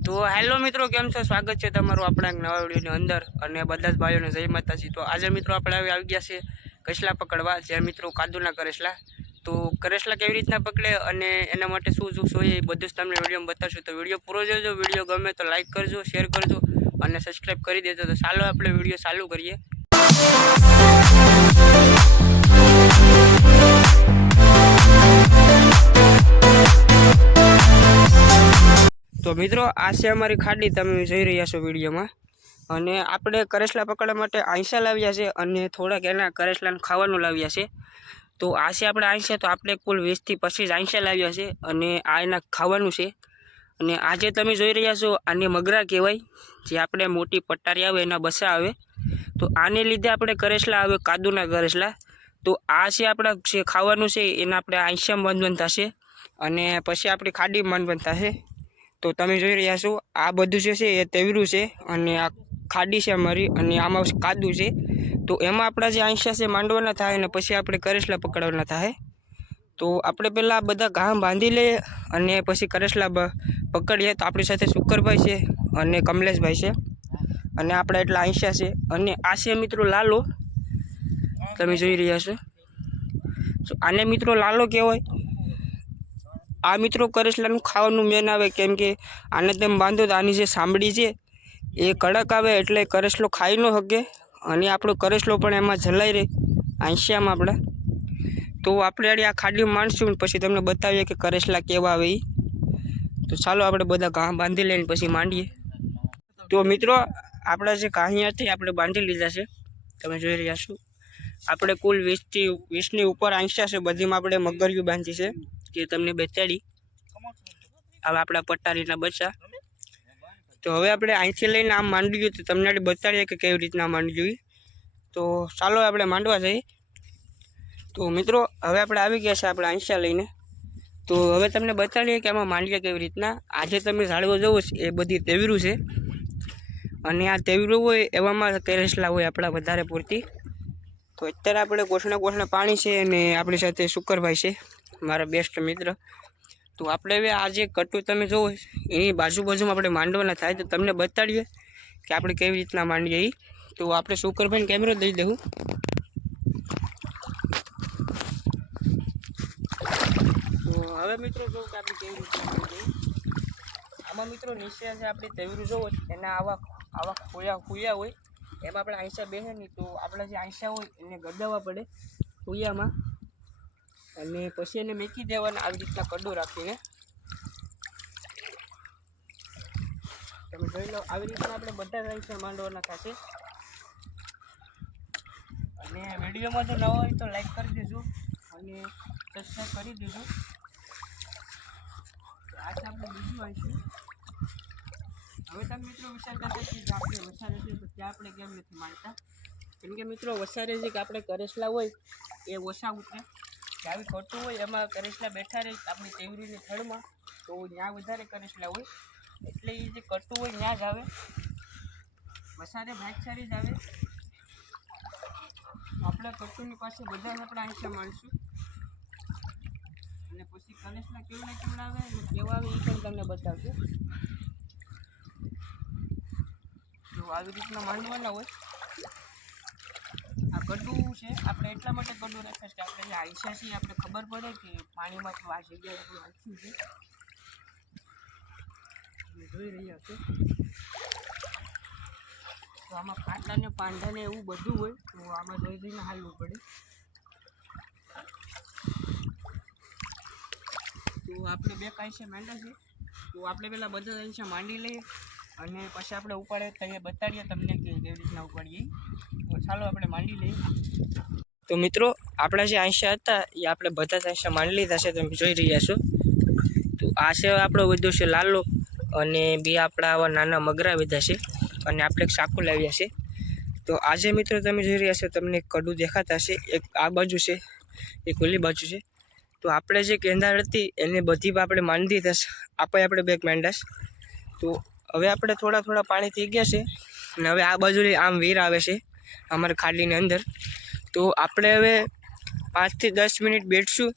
તો હેલો મિત્રો, કેમ છો? સ્વાગત છે તમારું આપણા નવા વિડીયોની અંદર. અને બધા જ ભાઈઓને જય માતાજી. તો આજે મિત્રો આપણે આવી ગયા છે કસલા પકડવા. જે મિત્રો કાદુના કરેસલા તો કરેસલા કેવી રીતના પકડે અને એના માટે શું શું જોઈએ એ બધું જ તમને વિડીયોમાં બતાવશું. તો વીડિયો પૂરો જોજો. વીડિયો ગમે તો લાઇક કરજો, શેર કરજો અને સબસ્ક્રાઈબ કરી દેજો. તો ચાલો આપણે વીડિયો ચાલુ કરીએ. મિત્રો, આ છે અમારી ખાડી. તમે જોઈ રહ્યા છો વિડીયોમાં. અને આપણે કરેસલા પકડવા માટે આંસા લાવ્યા છે અને થોડાક એના કરેસલાને ખાવાનું લાવ્યા છે. તો આ છે આપણે આંસા તો આપણે કુલ વીસથી પચીસ આંસા લાવ્યા છે અને આ એના ખાવાનું છે. અને આજે તમે જોઈ રહ્યા છો, આને મગરા કહેવાય. જે આપણે મોટી પટારી આવે, એના બસા આવે. તો આને લીધે આપણે કરેસલા આવે, કાદુના કરેસલા. તો આ છે આપણા જે ખાવાનું છે, એના આપણે આંસામાં બાંધવાનું થશે અને પછી આપણી ખાડી બાંધવાનું થશે તો તમે જોઈ રહ્યા છો, આ બધું જે છે એ તેવરું છે અને આ ખાડી છે અમારી અને આમાં કાદું છે. તો એમાં આપણા જે આંશા છે માંડવાના થાય અને પછી આપણે કરેસલા પકડવાના થાય. તો આપણે પહેલાં આ બધા ઘા બાંધી લઈએ અને પછી કરેસલા પકડીએ. તો આપણી સાથે શુકરભાઈ છે અને કમલેશભાઈ છે અને આપણા એટલા આંશા છે. અને આ છે મિત્રો લાલો. તમે જોઈ રહ્યા છો. આને મિત્રો લાલો કહેવાય. આ મિત્રો કરેસલાનું ખાવાનું મેન આવે કેમ કે આને તેમ બાંધો તો આની જે સાંભળી છે, એ કડક આવે એટલે કરેસલો ખાઈ ન શકે. અને આપણો કરેસલો પણ એમાં જલાઈ રહે, આંશિયામાં આપણા. તો આપણે આડી આ ખાડી માંડશું પછી તમને બતાવીએ કે કરેસલા કેવા આવે એ તો ચાલો આપણે બધા ઘા બાંધી લઈને પછી માંડીએ. તો મિત્રો, આપણા જે કાહિયા આપણે બાંધી લીધા છે. તમે જોઈ રહ્યા છો. આપણે કુલ વીસથી, વીસની ઉપર આંશા છે, બધીમાં આપણે મગરિયું બાંધી છે. જે તમને બેચાડી હવે આપણા પટારીના બચ્ચા. તો હવે આપણે અહીંથી લઈને આમ માંડ્યું તો તમને બતાડીએ કે કેવી રીતના માંડવી તો ચાલો આપણે માંડવા જઈએ. તો મિત્રો, હવે આપણે આવી ગયા છે આપણે આંસા લઈને. તો હવે તમને બતાડીએ કે આમાં માંડીએ કેવી રીતના. આજે તમે ઝાડવો જોવો છે, એ બધી તેવીરું છે. અને આ તેવીરું હોય, એવામાં કેરેસલા હોય આપણા વધારે પૂરતી. તો અત્યારે આપણે કોષણે કોષણે પાણી છે અને આપણી સાથે શુકરભાઈ છે. મારા બેસ્ટ મિત્ર. તો આપણે હવે આ જે કટુ તમે જોવો, એની બાજુ બાજુમાં આપણે માંડવાના થાય તો તમને બતાડીએ કે આપણે કેવી રીતના માંડીએ તો આપણે શુકરભાઈને કેમેરો દઈ દઉં. તો હવે મિત્રો જોઉં કે આપણે કેવી રીતના આમાં મિત્રો નીચે છે આપણે તેવરું જોવો એના આવા આવા ખોયા ખોયા હોય, એમાં આપણે આંસા બેસે નહીં. તો આપણા જે આંસા હોય એને ગડાવવા પડે ખોયામાં. અને પછી એને મેકી દેવાના આવી રીતના કડું રાખીને. તમે જોઈ લો, આવી રીતના આપણે બધા જ માંડવાના થશે અને વિડીયોમાં જો નવો હોય તો લાઈક કરી દેજો અને સબસ્ક્રાઈબ કરી દેજો. આજે આપણે બીજું આવીશું હવે તમે મિત્રો વિચાર કરતા કે આપણે વસારે છે તો ત્યાં આપણે કેમ નથી માનતા કેમ કે મિત્રો વસારે જે આપણે કરેસલા હોય એ ઓછા ઉતરે. આવી ખોટું હોય, એમાં કરિશ્લા બેઠા રહે આપણી તેવરીની થડમાં તો ત્યાં વધારે કરિશ્લા હોય. એટલે એ જે કટું હોય ત્યાં જ આવે. વસારે ભાગસારી જ આવે. આપણે કટુની પાસે બધાને આપણે આંસા માણશું અને પછી કનિષ્ઠના કેવું ને કેવડા આવે અને કેવા આવે એ પણ તમને બતાવજો. જો આવી રીતના માંડવાના હોય કડું છે. આપણે એટલા માટે ગડું રાખે છે કે આપણે આઈસા છીએ આપણે ખબર પડે કે પાણીમાં તો આ જગ્યાએ આપણું આઈસું છે. જોઈ રહ્યા છો. તો આમાં પાટા ને પાંડા ને એવું બધું હોય, તો આમાં જોઈ જોઈને હાલવું પડે. તો આપણે બે કાંઈ માંડા છે. તો આપણે પહેલાં બધા અંશે માંડી લઈએ. અને પછી આપણે ઉપાડે થઈએ બતાડીએ તમને કે કેવી રીતના ઉપાડીએ. તો ચાલો આપણે માંડી લઈએ. તો મિત્રો, આપણા જે આંશા હતા, એ આપણે બધા જ આંશા માંડી લીધા છે, તમે જોઈ રહ્યા છો. તો આ છે આપણો બધો છે લાલો અને બે આપણા આવા નાના મગરા વીધા છે. અને આપણે એક સાકુ લાવ્યા છે. તો આજે મિત્રો તમે જોઈ રહ્યા છો, તમને કડું દેખાતા હશે. એક આ બાજુ છે, એક ઓલી બાજુ છે. તો આપણે જે કેંદાર હતી, એને બધી આપણે માંડી દીધા આપણે આપણે બેગ માંડાશ તો હવે આપણે થોડા થોડા પાણી થઈ ગયા છે અને હવે આ બાજુની આમ વીર આવે છે અમારી ખાડીની અંદર. તો આપણે હવે પાંચથી દસ મિનિટ બેઠશું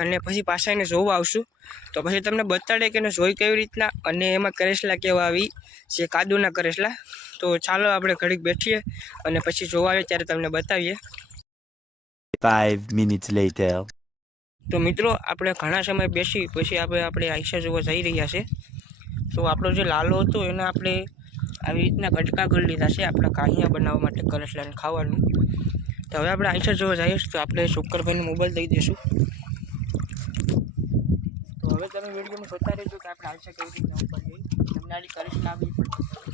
અને પછી પાછા એને જોવા આવશું. તો પછી તમને બતાડે કે એને જોઈ કેવી રીતના અને એમાં કરેસલા કેવા આવી જે કાદુના કરેસલા. તો ચાલો આપણે ઘડીક બેઠીએ અને પછી જોવા આવે ત્યારે તમને બતાવીએ. તો મિત્રો આપણે ઘણા સમય બેસી પછી આપણે આપણે આઈસા જોવા જઈ રહ્યા છે. તો આપણો જે લાલો હતો એને આપણે આવી રીતના કટકા કરી લીધા છે આપણા કાહિયા બનાવવા માટે કરસલાને ખાવાનું. તો હવે આપણે આઈસા જોવા જઈએ તો આપણે શુક્કરભાઈને મોબાઈલ દઈ દઈશું. તો હવે તમે વિડીયોમાં જોતા રહેજો કે આપણે આઈસા કેવી રીતના ઉપર જઈએ તમને આની કરેસલા આવી પણ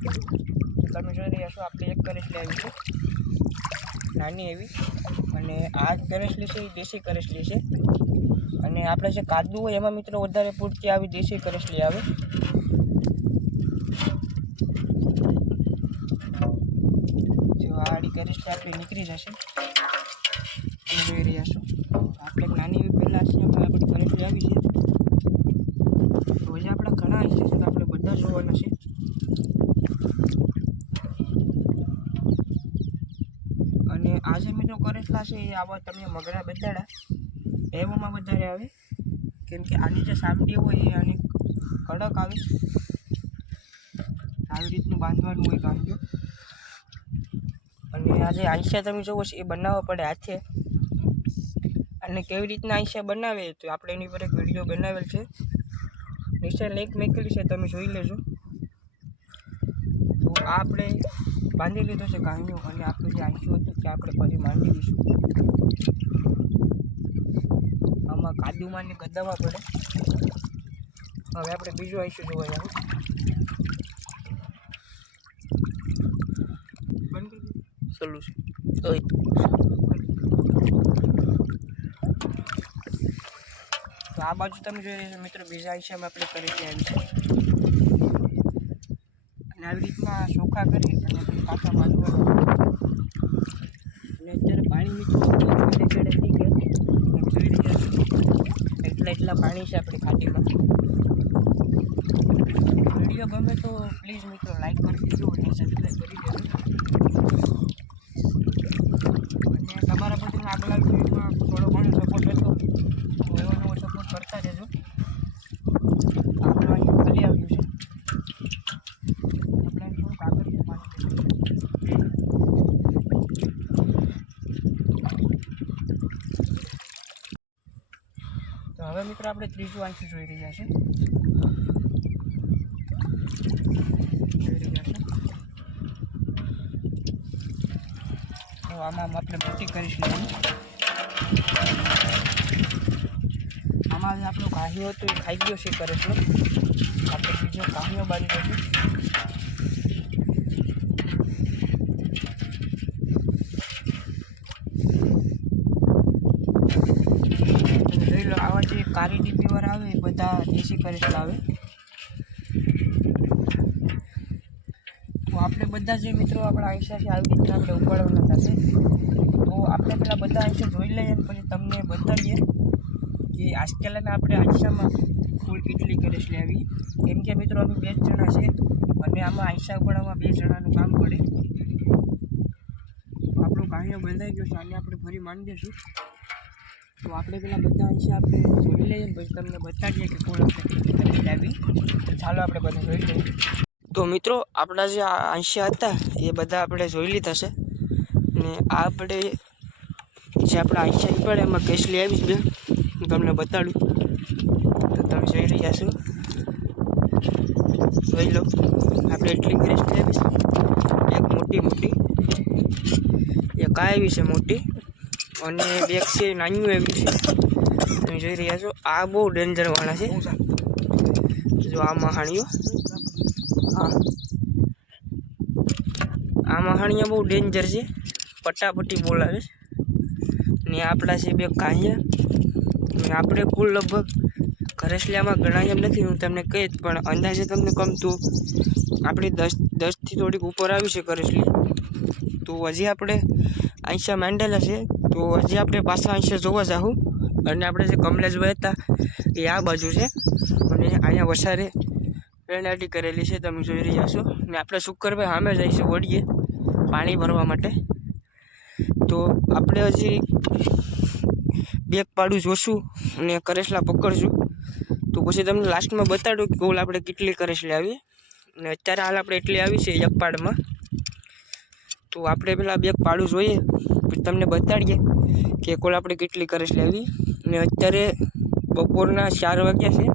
તમે જોઈ રહ્યા છો, આપણે એક કરેસલી આવી છે. નાની એવી. અને આ કરેસલી છે, એ દેશી કરેસલી છે. અને આપણે જે કાદુ હોય, એમાં મિત્રો વધારે પૂરતી આવી દેશી કરેસલી આવે. જો આડી કરેસલી આપણી નીકળી જશે. જોઈ રહ્યા છો. આપણે નાની એવી પહેલાં છે એમાં આપણી કરેસલી આવી છે તો હજી આપણા ઘણા છે તો આપણે બધા જોવાના છે અને આજે મિત્રો એ આવા તમે મગરા બતાડા. એવામાં વધારે આવે. કેમ કે આની જે સામડી હોય એ આની કડક આવે. આવી રીતનું બાંધવાનું હોય ગાંઠિયો અને આ જે આંશા તમે જોવો છો એ બનાવવા પડે હાથે. અને કેવી રીતના આઈસા બનાવે તો આપણે એની પર એક વીડિયો બનાવેલ છે. નીચે લિંક મેકેલી છે, તમે જોઈ લેજો. તો આ આપણે બાંધી લીધો છે ગાંઠિયો અને જે આંખ્યું હતું કે આપણે ફરી માંડી દઈશું આમાં કાદુમાં ને ગદામાં પડે. હવે આપણે બીજું આંખ્યું જોવા જવું. તો આ બાજુ તમે જોઈ રહ્યા છો મિત્રો બીજા આંખ્યામાં આપણે કરી આવી છે. અને આવી રીતના ચોખા કરી અને પછી પાછા બાંધવાના અને અત્યારે પાણી છેડે થઈ ગયા એટલા એટલા પાણી છે આપણી ખાટીમાં વીડિયો ગમે તો પ્લીઝ મિત્રો લાઈક કરી દેજો અને સબસ્ક્રાઈબ કરી દેજો અને તમારા બધાને આગલા વિડીયોમાં થોડો ઘણો સપોર્ટ હતો તો એવો નવો સપોર્ટ કરતા રહેજો આપણું અહીંયા ખાલી આવ્યું છે આપણે અહીં થોડુંક આગળ છે પાણી તો હવે મિત્રો આપણે ત્રીજું આંસુ જોઈ રહ્યા છે છે તો આમાં આપણે મોટી કરીશું. આમાં આપણો કાહિયો તો ખાઈ ગયો છે કરેશનો આપણે બીજો કાહિયો બાંધી દઈશું તમે જોઈ લો આવા જે કાળી ડીબીવાળા આવે એ દેશી કરેલા આવે તો આપણે બધા જે મિત્રો આપણા આયુષ્યાથી આવી રીતના આપણે ઉપાડવાના થશે તો આપણે પેલા બધા આયુષ્ય જોઈ લઈએ અને પછી તમને બતાવીએ કે આજકાલના આપણે આયુષ્યામાં કુલ કેટલી કરેશ લેવી. કેમ કે મિત્રો, અમે બે જ જણા છે. અને આમાં આંશા ઉપાડવામાં બે જણાનું કામ પડે. આપણું કાર્ય બંધાઈ ગયું છે. આને આપણે ફરી માંડી દઈશું તો આપણે પેલા બધા આપણે જોઈ લઈએ પછી તમને બતાડીએ કે કોણ આપણે કેટલી ચાલો આપણે બધા જોઈ લઈએ. તો મિત્રો, આપણા જે આ હતા, એ બધા આપણે જોઈ લીધા છે. ને આ આપણે જે આપણા અંશ્યા પડે એમાં કેસલી આવી છે હું તમને બતાડું. તો તમે જોઈ રહ્યા છો. જોઈ લો. આપણે એટલી કેસલી આવી છે એક મોટી મોટી એક આ આવી છે મોટી. અને બેગ છે નાનું એવું છે. તમે જોઈ રહ્યા છો, આ બહુ ડેન્જર વાળા છે. જો આ મહાણીઓ. હા. આ મહાણીઓ બહુ ડેન્જર છે. પટાપટી બોલાવે છે. ને આપણા છે બે કાંયા ને આપણે કુલ લગભગ ઘરેસલિયામાં ઘણા એમ નથી, હું તમને કહીશ, પણ અંદાજે તમને ગમતું આપણે દસ, દસથી થોડીક ઉપર આવી છે ઘરેસલી. તો હજી આપણે આંશા માંડેલા છે તો હજી આપણે પાછા અંશે જોવા જાઉં અને આપણે જે કમલેશભાઈ હતા, એ આ બાજુ છે. અને અહીંયા વસારે પેનાલ્ટી કરેલી છે, તમે જોઈ રહ્યા છો. ને આપણે શુક્રભાઈ સામે જઈશું ઓડીએ પાણી ભરવા માટે. તો આપણે હજી બેગ પાડું જોશું અને કરેસલા પકડશું. તો પછી તમને લાસ્ટમાં બતાડું કે ગોલ આપણે કેટલી કરેસલી આવી. અને અત્યારે હાલ આપણે એટલી આવી છે, એક પાડમાં. તો આપણે પેલા બેગ પાડું જોઈએ. તમને બતાડીએ કે કોલ આપણે કેટલી કરેસલી લેવી. અને અત્યારે બપોરના ચાર વાગ્યા છે.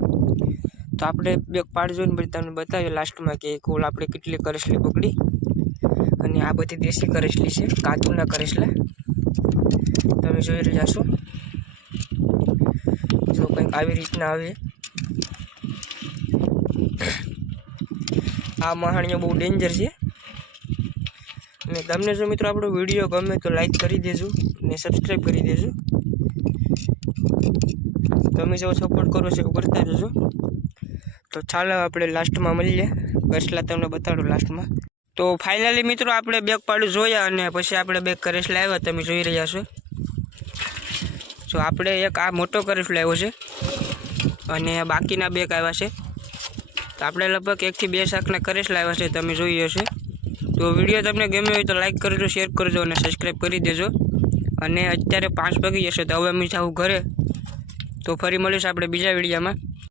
તો આપણે બેગ પાડ જોઈને પછી તમને બતાવીએ લાસ્ટમાં કે કોલ આપણે કેટલી કરસલી પકડી. અને આ બધી દેશી કરેસલી છે, કાજુના કરેસલા તમે જોઈ રહ્યા છો. જો કંઈક આવી રીતના આવે. આ મહાણીઓ બહુ ડેન્જર છે. અને તમને જો મિત્રો આપણો વીડિયો ગમે તો લાઈક કરી દેજો અને સબસ્ક્રાઈબ કરી દેજો. તમે જેવો સપોર્ટ કરો છો એવું કરતા જજો તો ચાલો આપણે લાસ્ટમાં મળીએ. કસલા તમને બતાડું લાસ્ટમાં તો ફાઇનલી મિત્રો આપણે બેગ પાડું જોયા અને પછી આપણે બેગ કરેશ લાવ્યા તમે જોઈ રહ્યા છો. જો આપણે એક આ મોટો કરેશ લાવ્યો છે. અને બાકીના બેગ આવ્યા છે. તો આપણે લગભગ એકથી બે શાકના કરેશ લાવ્યા છે તમે જોઈ હશે. તો વીડિયો તમને ગમ્યો હોય તો લાઈક કરજો શેર કરજો અને સબસ્ક્રાઈબ કરી દેજો. અને અત્યારે પાંચ વાગી જશે તો હવે અમે જાઉં ઘરે. તો ફરી મળીશું આપણે બીજા વિડીયોમાં.